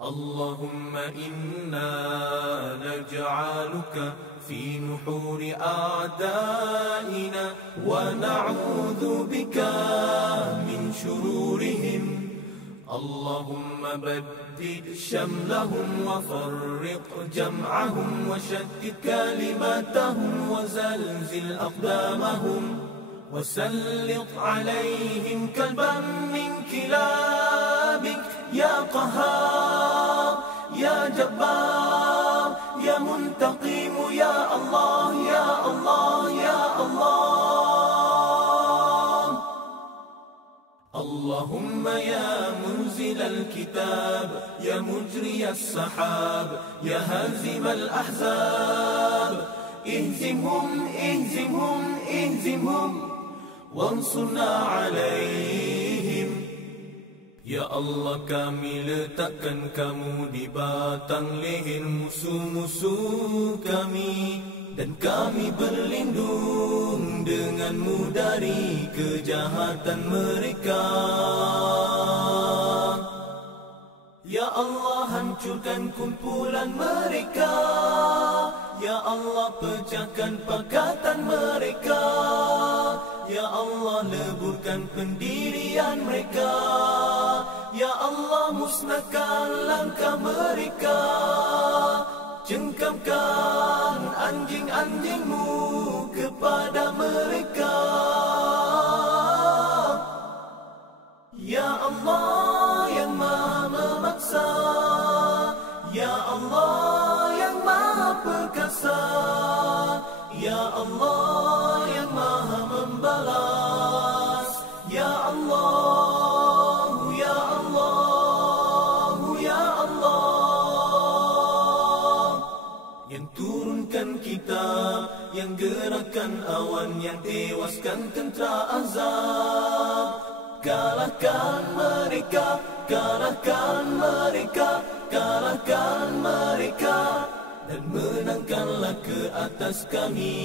اللهم إنا نجعلك في نحور أعدائنا ونعوذ بك من شرورهم. اللهم بدد شملهم وفرق جمعهم وشتت كلماتهم وزلزل أقدامهم وسلط عليهم كلبا من كلابك يا قهار يا جبار يا منتقم يا الله يا الله يا الله. اللهم يا منزل الكتاب يا مجري السحاب يا هازم الأحزاب اهزمهم اهزمهم اهزمهم وانصرنا عليهم. Ya Allah, kami letakkan kamu di batang leher musuh-musuh kami, dan kami berlindung denganmu dari kejahatan mereka. Ya Allah, hancurkan kumpulan mereka. Ya Allah, pecahkan pakatan mereka. Ya Allah, leburkan pendirian mereka. Ya Allah, musnahkan langkah mereka. Cengkamkan anjing-anjingmu kepada mereka. Ya Allah yang Maha memaksa, Ya Allah yang Maha perkasa, Ya Allah yang Maha membalas, Ya Allah, Ya Allah, Ya Allah. Yang turunkan kitab, yang gerakkan awan, yang tewaskan tentera azab. Kalahkan mereka, kalahkan mereka, kalahkan mereka, dan menangkanlah ke atas kami.